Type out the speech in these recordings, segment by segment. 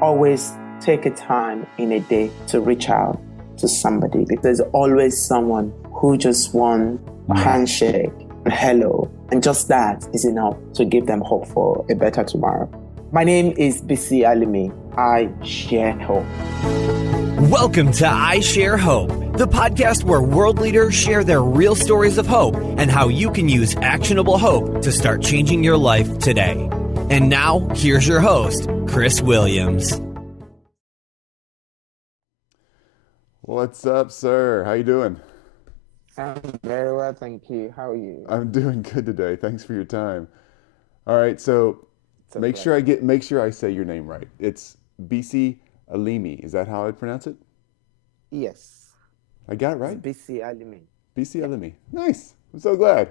always take a time in a day to reach out to somebody, because there's always someone who just wants a handshake, a hello, and just that is enough to give them hope for a better tomorrow. My name is Bisi Alimi. I share hope. Welcome to I Share Hope, the podcast where world leaders share their real stories of hope and how you can use actionable hope to start changing your life today. And now, here's your host, Chris Williams. What's up, sir? How you doing? I'm very well, thank you. How are you? I'm doing good today. Thanks for your time. All right, so make sure I say your name right. It's Bisi Alimi. Is that how I pronounce it? Yes. I got it right? It's Bisi Alimi. Bisi Alimi. Nice. I'm so glad.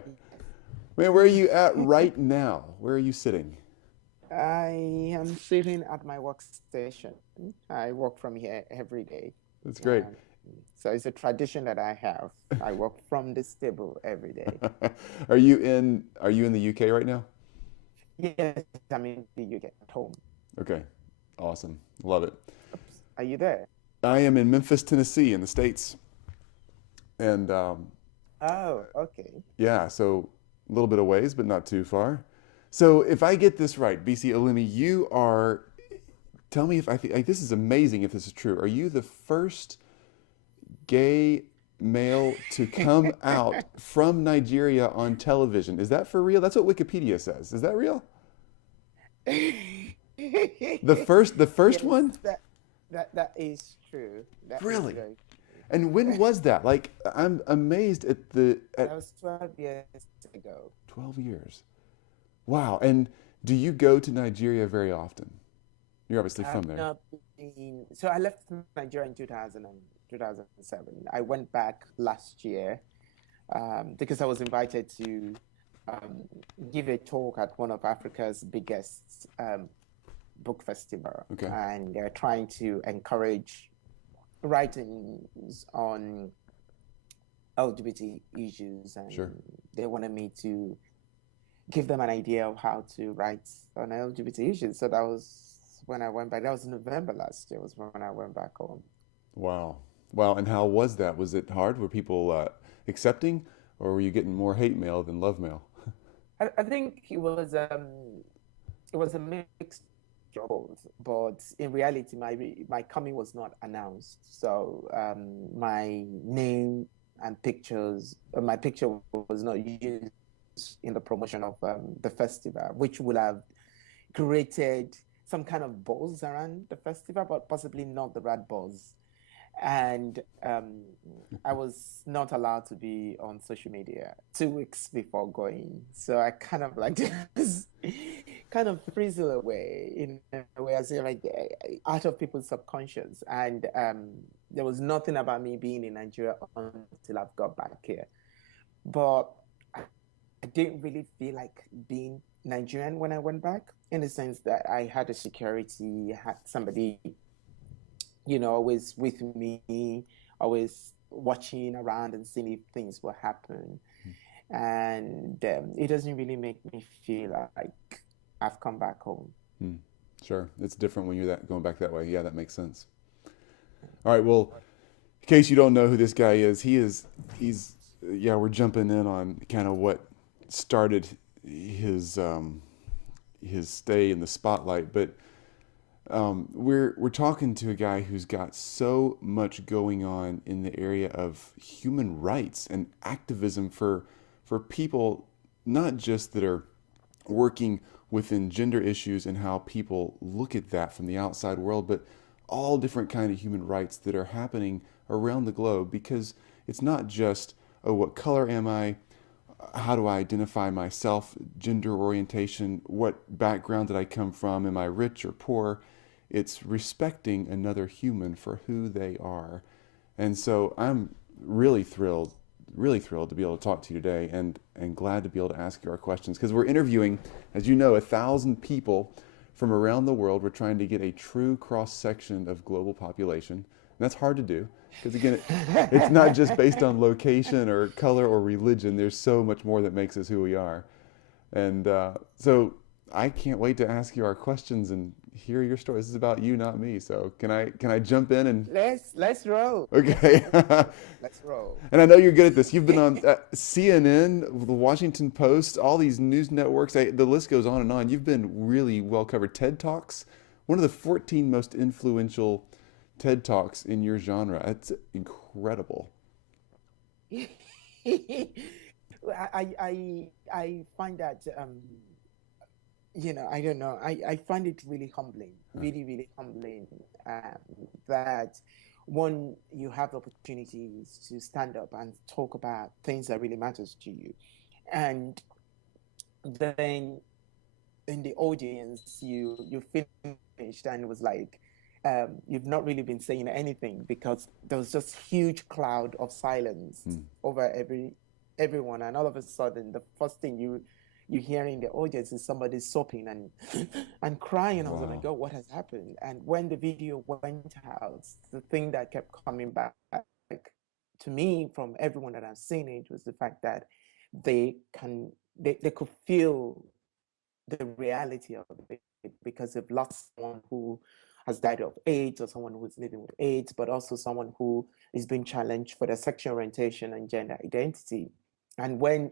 Man, where are you at right now? Where are you sitting? I am sitting at my workstation. I work from here every day. That's great. So it's a tradition that I have. I work from this table every day. Are you in the UK right now? Yes, I'm in the UK at home. Okay. Awesome. Love it. Are you there? I am in Memphis, Tennessee in the States. And Oh, okay. yeah, so a little bit of ways, but not too far. So if I get this right, Bisi Alimi, tell me if I think, this is amazing if this is true. Are you the first gay male to come out from Nigeria on television? Is that for real? That's what Wikipedia says. Is that real? The first Yes, one? that is true. That is Really? very true. And when was that? Like, I'm amazed at That was 12 years ago. 12 years. Wow. And do you go to Nigeria very often? You're obviously from there. So I left Nigeria in 2007. I went back last year because I was invited to give a talk at one of Africa's biggest book festival. Okay. And they're trying to encourage writings on LGBT issues. And Sure. they wanted me to give them an idea of how to write on LGBT issues. So that was when I went back. That was November last year was when I went back home. Wow. Wow. And how was that? Was it hard? Were people accepting, or were you getting more hate mail than love mail? I think it was a mixed of both, but in reality, my coming was not announced. So my name and pictures, my picture was not used in the promotion of the festival, which would have created some kind of buzz around the festival, but possibly not the right buzz. And I was not allowed to be on social media 2 weeks before going. So I kind of like just kind of frizzle away in a way, as if like out of people's subconscious. And there was nothing about me being in Nigeria until I've got back here. But I didn't really feel like being Nigerian when I went back, in the sense that I had a security, had somebody, always with me, always watching around and seeing if things will happen. And it doesn't really make me feel like I've come back home. Sure. It's different when you're going back that way. Yeah, that makes sense. All right. Well, in case you don't know who this guy is, we're jumping in on kind of what started his stay in the spotlight, but we're talking to a guy who's got so much going on in the area of human rights and activism for people, not just that are working within gender issues and how people look at that from the outside world, but all different kind of human rights that are happening around the globe, because it's not just, oh, what color am I? How do I identify myself, gender orientation, what background did I come from, am I rich or poor? It's respecting another human for who they are. And so I'm really thrilled to be able to talk to you today, and glad to be able to ask you our questions, because we're interviewing, as you know, 1,000 people from around the world. We're trying to get a true cross-section of global population. And that's hard to do, because again, it's not just based on location or color or religion. There's so much more that makes us who we are. And so I can't wait to ask you our questions and hear your story. This is about you, not me. So can I jump in and Let's roll. okay? Let's roll. And I know you're good at this. You've been on CNN, the Washington Post, all these news networks. The list goes on and on. You've been really well covered. TED Talks, one of the 14 most influential TED Talks in your genre. That's incredible. I find that I don't know. I find it really humbling, really, really humbling, that one, you have opportunities to stand up and talk about things that really matters to you. And then in the audience, you finished and it was like, you've not really been saying anything because there was just huge cloud of silence Hmm. over everyone, and all of a sudden the first thing you hear in the audience is somebody sobbing and and crying. I was like, Wow. oh, what has happened? And when the video went out, the thing that kept coming back to me from everyone that I've seen it was the fact that they could feel the reality of it because they've lost someone who has died of AIDS or someone who's living with AIDS, but also someone who is being challenged for their sexual orientation and gender identity. And when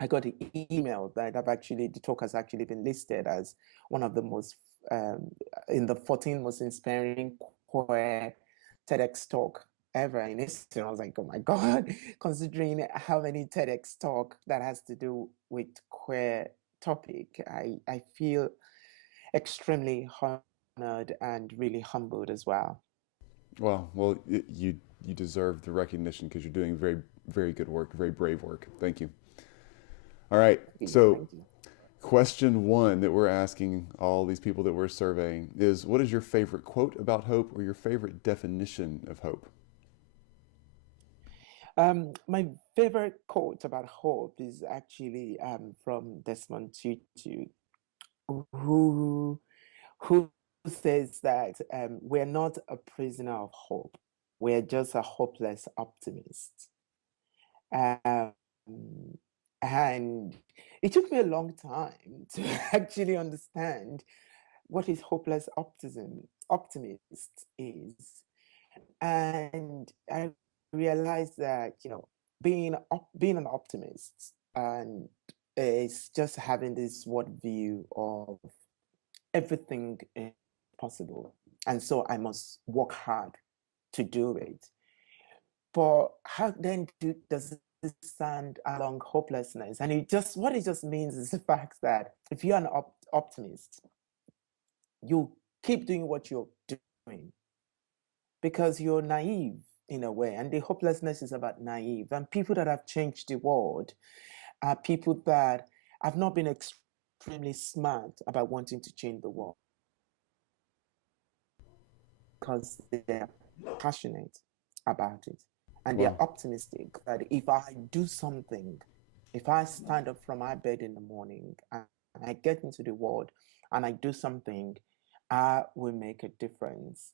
I got the email that the talk has actually been listed as one of the most, um, in the 14 most inspiring queer TEDx talk ever in history. I was like, oh my God, considering how many TEDx talk that has to do with queer topic, I feel extremely honored and really humbled as well. Well, you deserve the recognition because you're doing very very good work, very brave work. Thank you. All right. So Thank you. question one that we're asking all these people that we're surveying is, what is your favorite quote about hope or your favorite definition of hope? My favorite quote about hope is actually from Desmond Tutu, who who says that we're not a prisoner of hope, we're just a hopeless optimist. Um, and it took me a long time to actually understand what is hopeless optimist is. And I realized that, being an optimist and is just having this what view of everything is possible. And so I must work hard to do it. But how then does this stand along hopelessness? And what it just means is the fact that if you're an optimist, you keep doing what you're doing because you're naive in a way. And the hopelessness is about naive. And people that have changed the world are people that have not been extremely smart about wanting to change the world because they're passionate about it. And they're Wow. optimistic that if I do something, if I stand up from my bed in the morning and I get into the world and I do something, I will make a difference.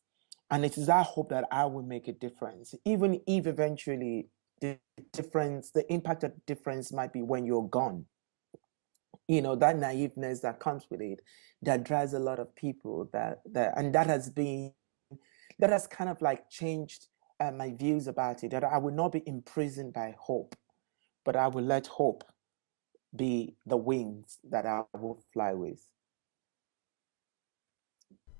And it is that hope that I will make a difference, even if eventually the impact of the difference might be when you're gone. That naiveness that comes with it, that drives a lot of people and that has kind of like changed my views about it, that I will not be imprisoned by hope, but I will let hope be the wings that I will fly with.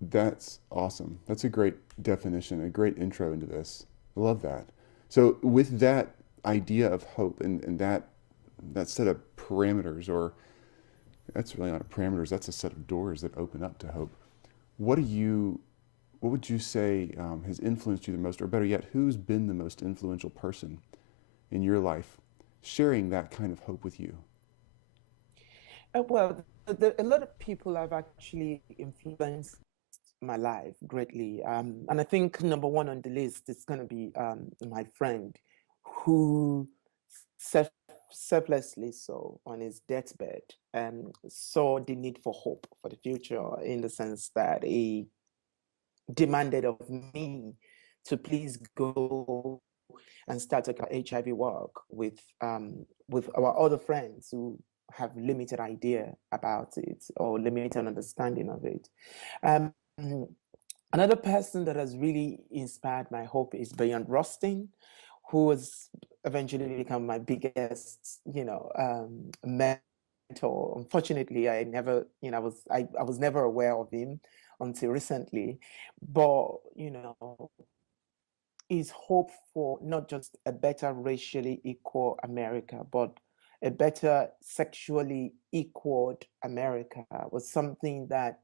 That's awesome. That's a great definition, a great intro into this. I love that. So with that idea of hope and that set of parameters, or that's really not parameters, that's a set of doors that open up to hope. What do you what would you say has influenced you the most, or better yet, who's been the most influential person in your life sharing that kind of hope with you? Well, a lot of people have actually influenced my life greatly. And I think number one on the list is going to be my friend who self selflessly so on his deathbed saw the need for hope for the future in the sense that he demanded of me to please go and start a HIV work with our other friends who have limited idea about it or limited understanding of it. Um, Another person that has really inspired my hope is Beyond Rustin, who has eventually become my biggest, mentor. Unfortunately, I never, I was never aware of him until recently. But, his hope for not just a better racially equal America, but a better sexually equal America was something that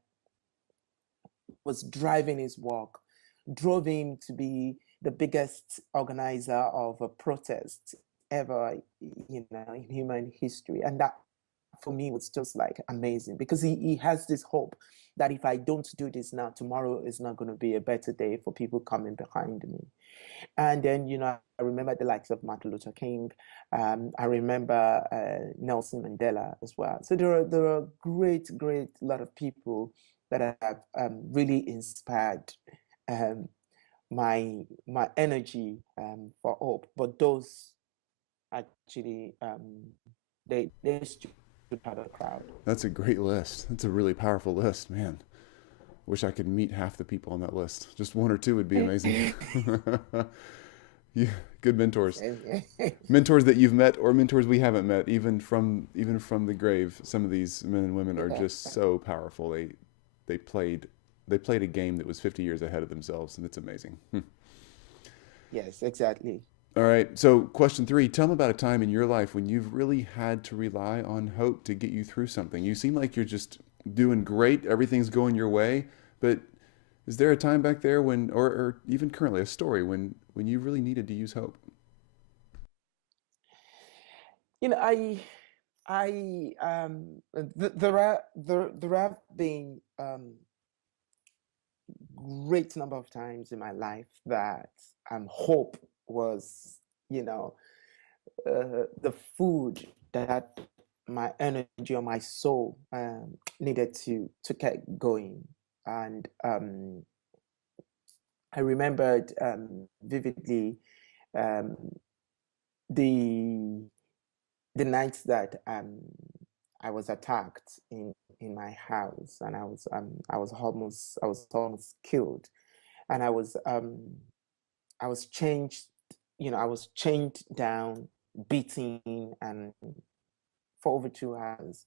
was driving his work, drove him to be the biggest organizer of a protest ever, in human history. And that for me was just like amazing because he has this hope that if I don't do this now, tomorrow is not going to be a better day for people coming behind me. And then, I remember the likes of Martin Luther King. I remember Nelson Mandela as well. So there are great lot of people that have really inspired um, my energy for hope. But those actually they stood out of the crowd. That's a great list. That's a really powerful list, man. Wish I could meet half the people on that list. Just one or two would be amazing. Yeah, good mentors. Mentors that you've met or mentors we haven't met, even from the grave. Some of these men and women are just so powerful. They played a game that was 50 years ahead of themselves, and it's amazing. Yes, exactly. All right. So, question 3, tell me about a time in your life when you've really had to rely on hope to get you through something. You seem like you're just doing great, everything's going your way, but is there a time back there when, or even currently, a story when you really needed to use hope? You know, there have been great number of times in my life that hope was, the food that my energy or my soul needed to get going. And I remembered vividly um, the the nights that I was attacked in my house, and I was almost killed, and I was changed, I was chained down, beaten, and for over 2 hours,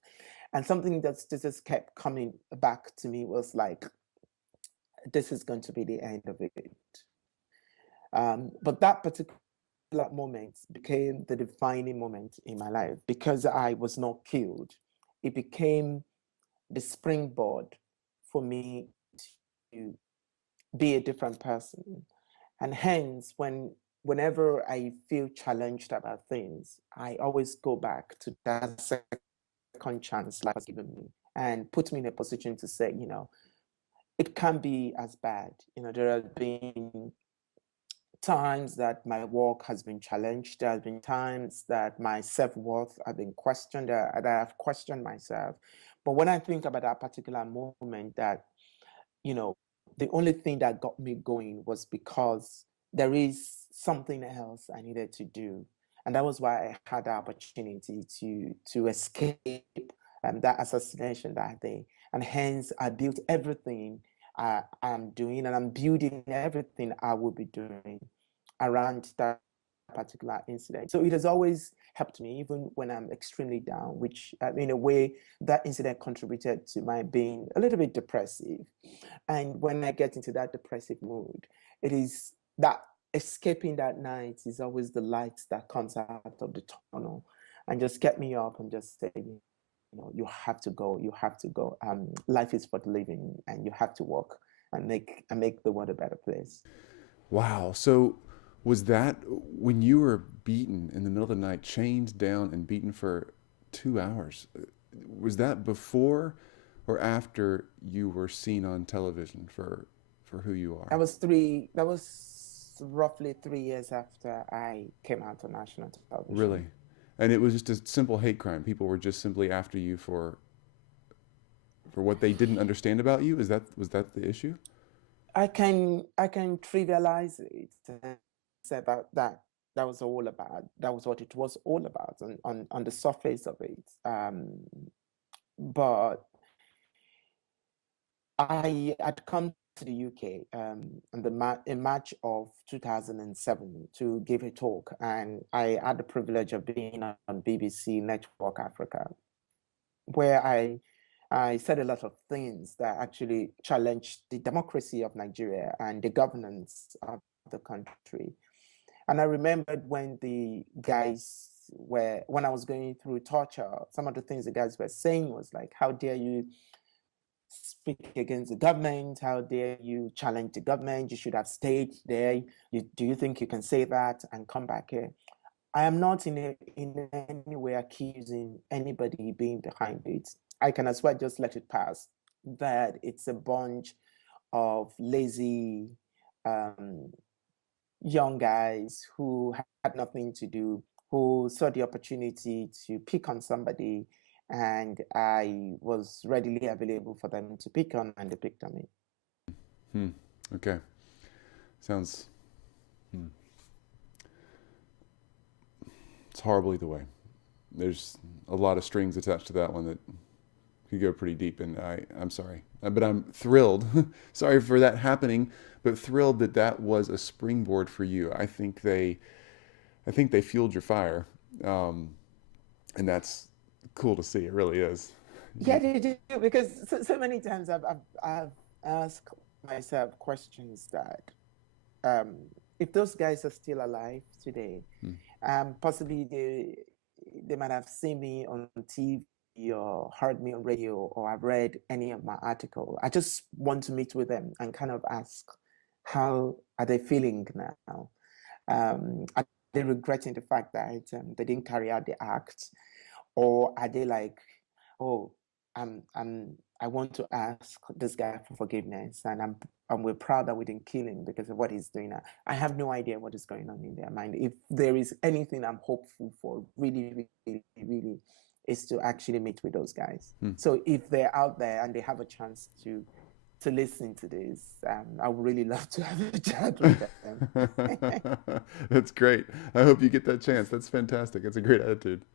and something that just kept coming back to me was like, this is going to be the end of it. But that particular moment became the defining moment in my life because I was not killed. It became the springboard for me to be a different person. And hence, whenever I feel challenged about things, I always go back to that second chance life has given me and put me in a position to say, it can be as bad. There have been times that my work has been challenged. There have been times that my self-worth has been questioned, that I have questioned myself. But when I think about that particular moment, that, you know, the only thing that got me going was because there is something else I needed to do. And that was why I had the opportunity to escape that assassination that day. And hence I built everything I'm doing, and I'm building everything I will be doing around that particular incident. So it has always helped me, even when I'm extremely down, which in a way, that incident contributed to my being a little bit depressive. And when I get into that depressive mood, it is that escaping that night is always the light that comes out of the tunnel and just get me up and just say, you have to go, you have to go. Life is worth living, and you have to work and make the world a better place. Wow. So, was that when you were beaten in the middle of the night, chained down and beaten for 2 hours? Was that before or after you were seen on television for who you are? That was roughly 3 years after I came out on national television. Really? And it was just a simple hate crime. People were just simply after you for what they didn't understand about you. Was that the issue? I can trivialize it and say about that that was all about. That was what it was all about on the surface of it. But I had come to the UK in March of 2007 to give a talk, and I had the privilege of being on BBC Network Africa, where I said a lot of things that actually challenged the democracy of Nigeria and the governance of the country. And I remembered when when I was going through torture, some of the things the guys were saying was like, how dare you speak against the government? How dare you challenge the government? You should have stayed there. Do you think you can say that and come back here? I am not in any way accusing anybody being behind it. I can as well just let it pass that it's a bunch of lazy young guys who had nothing to do, who saw the opportunity to pick on somebody, and I was readily available for them to pick on, and they picked on me. Okay. Sounds. It's horrible either way. There's a lot of strings attached to that one that could go pretty deep, and I'm sorry. But I'm thrilled. Sorry for that happening, but thrilled that that was a springboard for you. I think they fueled your fire, and that's cool to see. It really is. Yeah, they do, because so many times I've asked myself questions that if those guys are still alive today, possibly they might have seen me on TV or heard me on radio, or I've read any of my article. I just want to meet with them and kind of ask, how are they feeling now? Are they regretting the fact that they didn't carry out the act, or are they like, oh, I want to ask this guy for forgiveness, and we're proud that we didn't kill him because of what he's doing now. I have no idea what is going on in their mind. If there is anything I'm hopeful for, really, really, really, is to actually meet with those guys. So if they're out there and they have a chance to listen to this, I would really love to have a chat with them. That's great. I hope you get that chance. That's fantastic. That's a great attitude.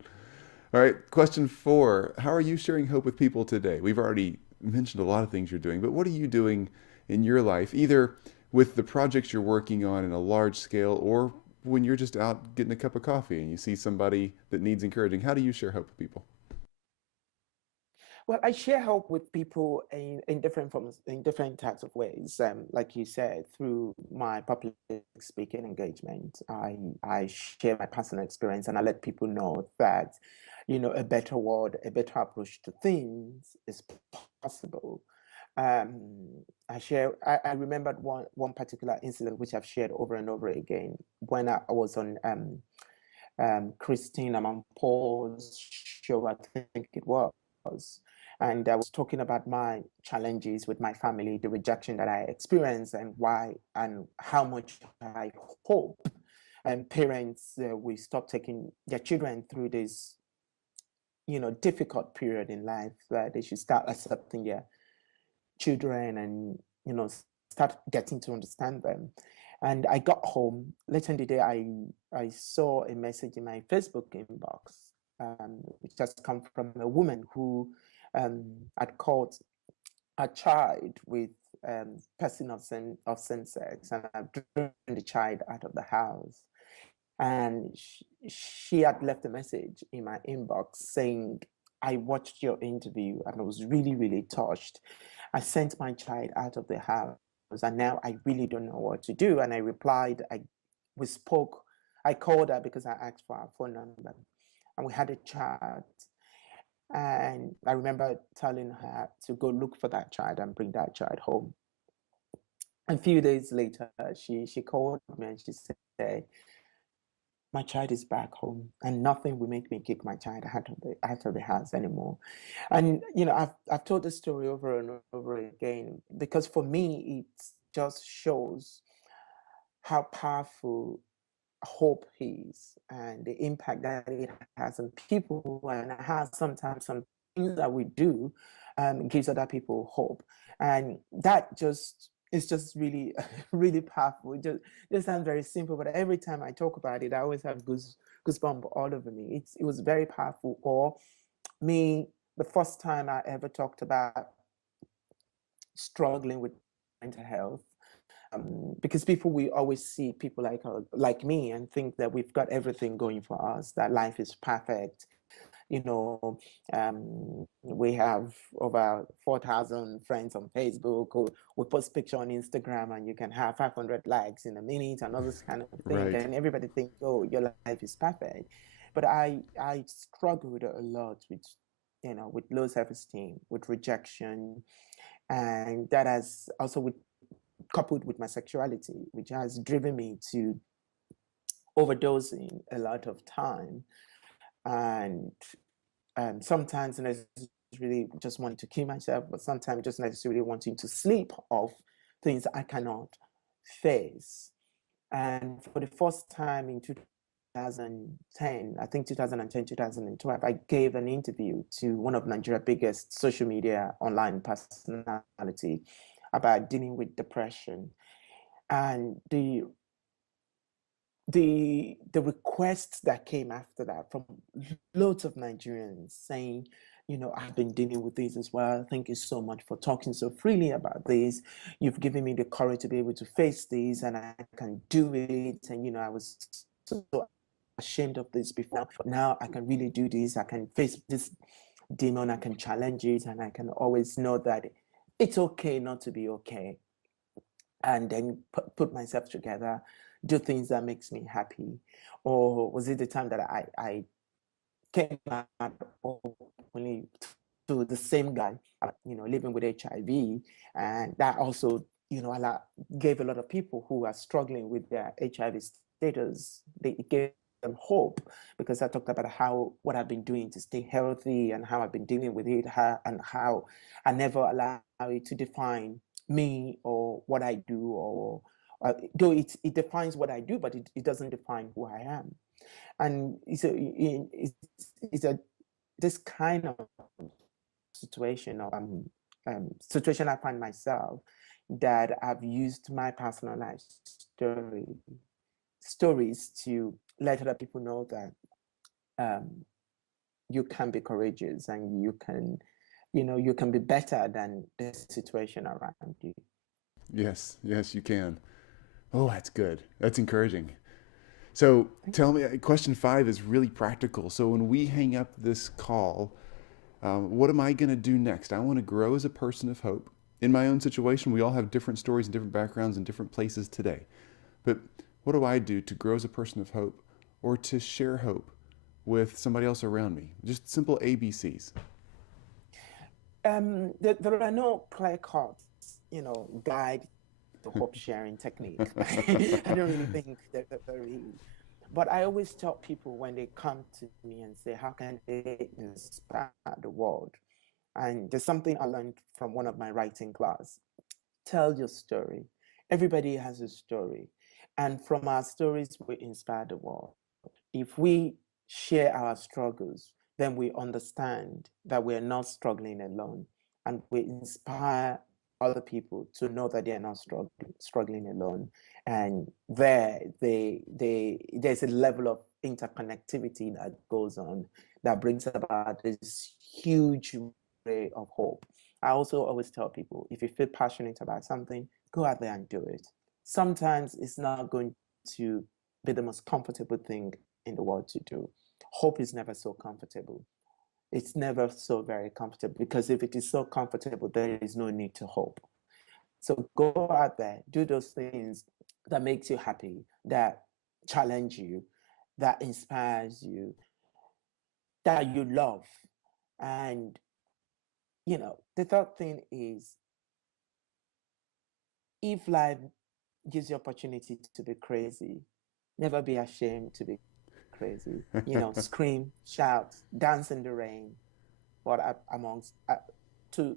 All right, question 4. How are you sharing hope with people today? We've already mentioned a lot of things you're doing, but what are you doing in your life, either with the projects you're working on in a large scale, or when you're just out getting a cup of coffee and you see somebody that needs encouraging? How do you share hope with people? Well, I share hope with people in different forms, in different types of ways. Like you said, through my public speaking engagement, I share my personal experience, and I let people know that, a better world, a better approach to things is possible. I remembered one particular incident which I've shared over and over again when I was on Christine Amanpour's show, I think it was. And I was talking about my challenges with my family, the rejection that I experienced, and why and how much I hope parents will stop taking their children through this, difficult period in life, that they should start accepting their children and, start getting to understand them. And I got home later in the day. I saw a message in my Facebook inbox, which has come from a woman who had caught a child with person of same sex, and had driven the child out of the house. And she had left a message in my inbox saying, I watched your interview and I was really, really touched. I sent my child out of the house, and now I really don't know what to do. And I replied, we spoke. I called her because I asked for her phone number, and we had a chat. And I remember telling her to go look for that child and bring that child home. A few days later, she called me and she said, my child is back home, and nothing will make me kick my child out of the house anymore. And I've told this story over and over again because for me it just shows how powerful hope is and the impact that it has on people, and how sometimes some things that we do gives other people hope. And that just it's just really, really powerful. Just sounds very simple, but every time I talk about it, I always have goosebumps all over me. It was very powerful. Or me, the first time I ever talked about struggling with mental health, because people, we always see people like me and think that we've got everything going for us, that life is perfect. We have over 4,000 friends on Facebook, who we post picture on Instagram and you can have 500 likes in a minute and all this kind of thing. Right. And everybody thinks, oh, your life is perfect. But I struggled a lot with low self-esteem, with rejection. And that has also coupled with my sexuality, which has driven me to overdosing a lot of time. And sometimes necessarily just wanting to kill myself, but sometimes just necessarily wanting to sleep off things I cannot face. And for the first time in 2010, I think 2010, 2012, I gave an interview to one of Nigeria's biggest social media online personality about dealing with depression. And the requests that came after that from loads of Nigerians saying, I've been dealing with this as well. Thank you so much for talking so freely about this. You've given me the courage to be able to face this, and I can do it. And I was so ashamed of this before, but now I can really do this. I can face this demon. I can challenge it, and I can always know that it's okay not to be okay. And then put myself together, do things that makes me happy. Or was it the time that I came out openly to the same guy, living with HIV, and that also, gave a lot of people who are struggling with their HIV status, it gave them hope, because I talked about what I've been doing to stay healthy and how I've been dealing with it, and how I never allow it to define me or what I do, or though it defines what I do, but it doesn't define who I am. And it's a this kind of situation situation I find myself, that I've used my personal life stories to let other people know that you can be courageous, and you can be better than the situation around you. Yes, yes, you can. Oh, that's good. That's encouraging. So tell me, question 5 is really practical. So when we hang up this call, what am I going to do next? I want to grow as a person of hope. In my own situation, we all have different stories and different backgrounds and different places today. But what do I do to grow as a person of hope, or to share hope with somebody else around me? Just simple ABCs. There are no clear cuts, guide to hope sharing technique. I don't really think that there is. But I always tell people when they come to me and say, how can they inspire the world? And there's something I learned from one of my writing class. Tell your story. Everybody has a story. And from our stories, we inspire the world. If we share our struggles, then we understand that we're not struggling alone, and we inspire other people to know that they're not struggling alone. And there's a level of interconnectivity that goes on, that brings about this huge ray of hope. I also always tell people, if you feel passionate about something, go out there and do it. Sometimes it's not going to be the most comfortable thing in the world to do. Hope is never so comfortable. It's never so very comfortable, because if it is so comfortable, there is no need to hope. So go out there, do those things that makes you happy, that challenge you, that inspires you, that you love. And the third thing is, if life gives you opportunity to be crazy, never be ashamed to be crazy. Scream, shout, dance in the rain. But amongst to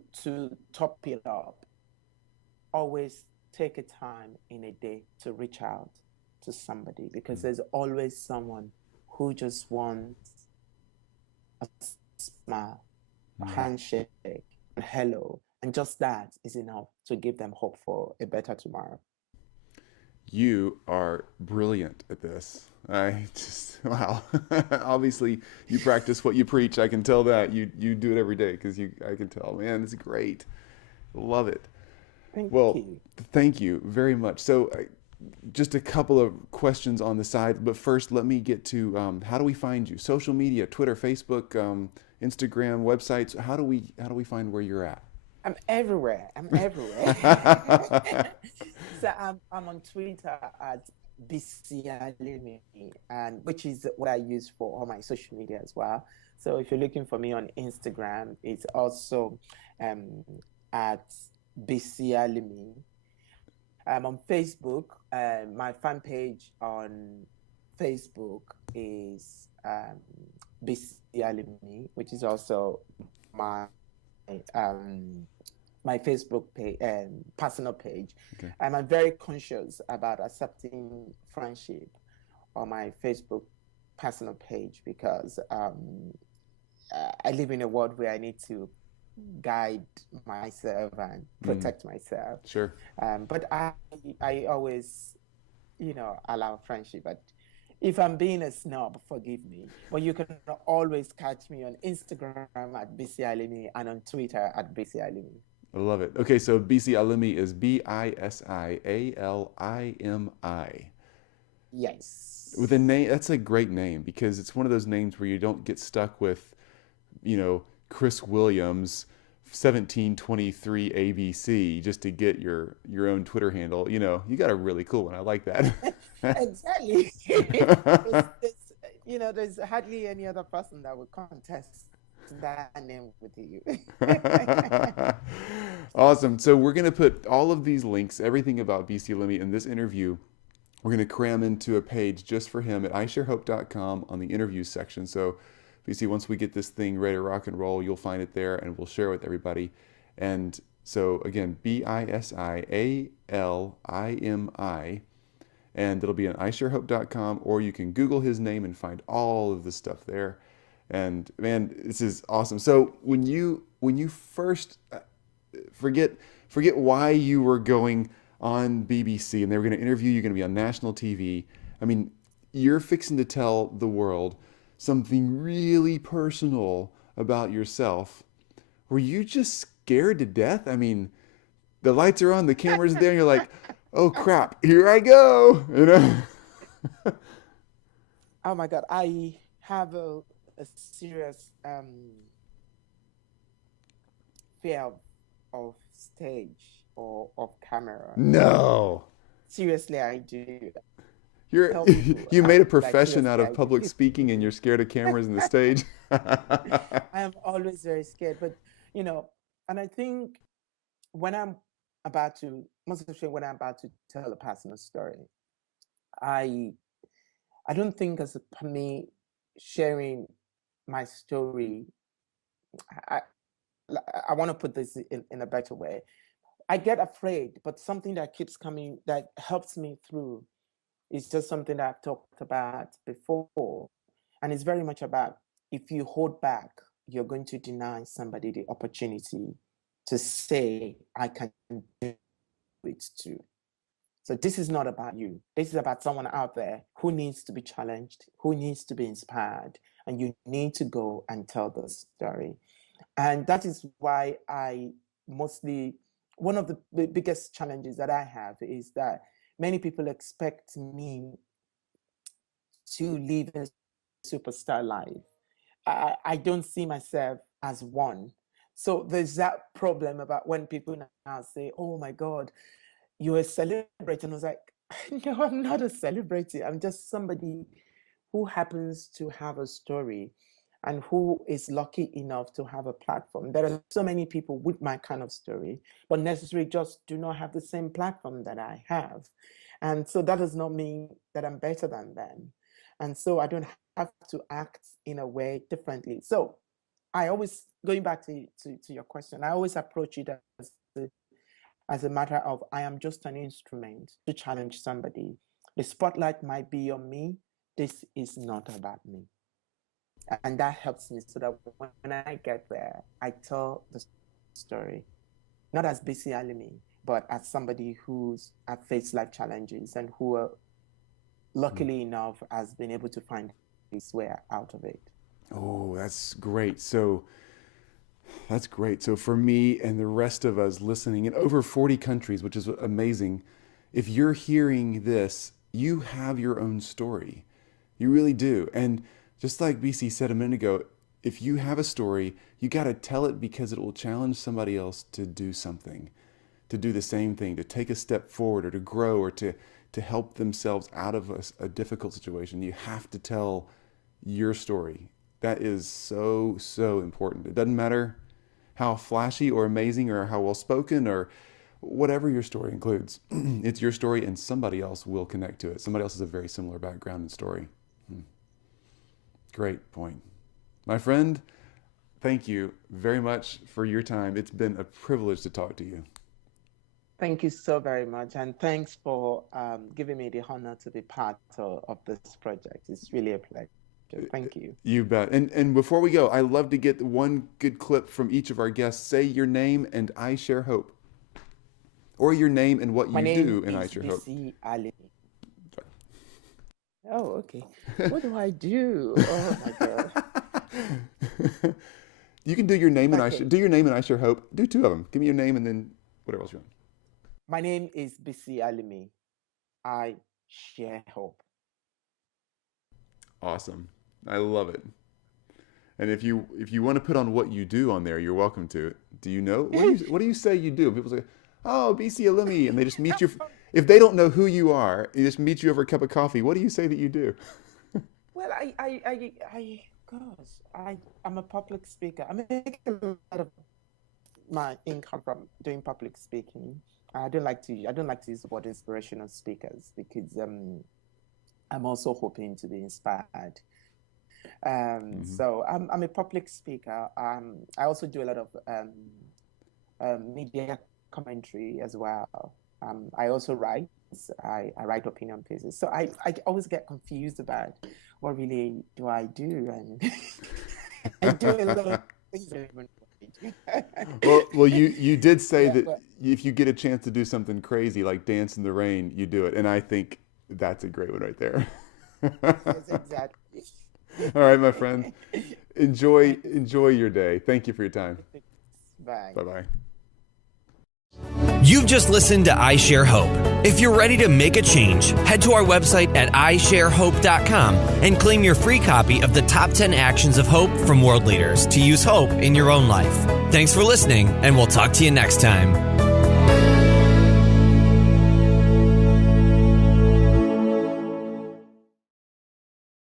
top it up, always take a time in a day to reach out to somebody, because there's always someone who just wants a smile, a handshake, a hello, And just that is enough to give them hope for a better tomorrow. You are brilliant at this. I just wow. Obviously, you practice what you preach. I can tell that you do it every day because you. I can tell, man. It's great. Love it. Thank Well, you. thank you very much. So, just a couple of questions on the side, but first, let me get to how do we find you? Social media, Twitter, Facebook, Instagram, websites. How do we find where you're at? I'm everywhere. I'm everywhere. So I'm on Twitter at Bisi Alimi, and which is what I use for all my social media as well. So if you're looking for me on Instagram, it's also um, at Bisi Alimi. I'm on Facebook. My fan page on Facebook is Bisi Alimi, which is also my um, my Facebook page and personal page. Okay. And I'm very conscious about accepting friendship on my Facebook personal page because I live in a world where I need to guide myself and Mm, protect myself. sure. But I always, allow friendship. But if I'm being a snob, forgive me. But you can always catch me on Instagram at Bisi Alimi and on Twitter at Bisi Alimi. I love it. Okay, so Bisi Alimi is Bisalimi. With a Yes. name, that's a great name because it's one of those names where you don't get stuck with, Chris Williams, 1723 ABC, just to get your own Twitter handle. You got a really cool one. I like that. Exactly. There's hardly any other person that would contest that name with you. Awesome. So we're going to put all of these links, everything about BC Lemmy in this interview. We're going to cram into a page just for him at isharehope.com on the interviews section. So BC, once we get this thing ready to rock and roll, you'll find it there and we'll share it with everybody. And so again, Bisalimi, and it'll be on isharehope.com, or you can Google his name and find all of the stuff there. And man, this is awesome. So when you first forget why you were going on BBC and they were going to interview you, you're going to be on national TV. I mean, you're fixing to tell the world something really personal about yourself. Were you just scared to death? I mean, the lights are on, the camera's there, and you're like, oh crap, here I go. Oh my God, I have a serious fear of stage or of camera. No. Seriously, I do. You're Tell people, you made a like profession out seriously, of I public do. speaking and you're scared of cameras and the stage. I am always very scared, but you know, and I think when I'm most especially when I'm about to tell a personal story, I I don't think as a for me sharing my story, I I want to put this in a better way. I get afraid, but something that keeps coming that helps me through is just something that I've talked about before. And it's very much about if you hold back, you're going to deny somebody the opportunity to say, I can do it too. So this is not about you. This is about someone out there who needs to be challenged, who needs to be inspired, and you need to go and tell the story. And that is why I mostly, one of the biggest challenges that I have is that many people expect me to live a superstar life. I don't see myself as one. So there's that problem about when people now say, oh my God, you're a celebrity. And I was like, no, I'm not a celebrity. I'm just somebody who happens to have a story and who is lucky enough to have a platform. There are so many people with my kind of story, but necessarily just do not have the same platform that I have. And so that does not mean that I'm better than them. And so I don't have to act in a way differently. So I always, going back to your question, I always approach it as a matter of I am just an instrument to challenge somebody. The spotlight might be on me. This is not about me. And that helps me so that when I get there, I tell the story. not as Bisi Alimi, but as somebody who's have faced life challenges and who, luckily enough, has been able to find his way out of it. Oh, that's great. So that's great. So for me and the rest of us listening in over 40 countries, which is amazing, if you're hearing this, you have your own story. You really do. And just like BC said a minute ago, if you have a story, you got to tell it because it will challenge somebody else to do something, to do the same thing, to take a step forward or to grow or to help themselves out of a difficult situation. You have to tell your story. That is so, so important. It doesn't matter how flashy or amazing or how well spoken or whatever your story includes. It's your story and somebody else will connect to it. Somebody else has a very similar background and story. Great point. My friend, thank you very much for your time. It's been a privilege to talk to you. Thank you so very much. And thanks for giving me the honor to be part of this project. It's really a pleasure. Thank you. You bet. And before we go, I love to get one good clip from each of our guests. Say your name and I Share Hope. Or your name and what you do in I Share Hope. Bisi Alimi. Oh, okay. What do I do? Oh my God. You can do your name and I Share Hope. Do two of them. Give me your name and then whatever else you want. My name is Bisi Alimi. I share hope. Awesome. I love it. And if you want to put on what you do on there, you're welcome to. Do you know? What do you say you do? People say, oh, Bisi Alimi, and they just meet you. If they don't know who you are, they just meet you over a cup of coffee. What do you say that you do? Well, I'm a public speaker. I make a lot of my income from doing public speaking. I don't like to use the word inspirational speakers because I'm also hoping to be inspired. So I'm a public speaker. I also do a lot of media commentary as well. I also write. I write opinion pieces. So I always get confused about what really do I do, and I do a lot of things. Well, you did say that if you get a chance to do something crazy like dance in the rain, you do it, and I think that's a great one right there. Yes, exactly. All right, my friend. Enjoy your day. Thank you for your time. Bye. Bye-bye. You've just listened to I Share Hope. If you're ready to make a change, head to our website at isharehope.com and claim your free copy of the Top 10 Actions of Hope from World Leaders to use hope in your own life. Thanks for listening, and we'll talk to you next time.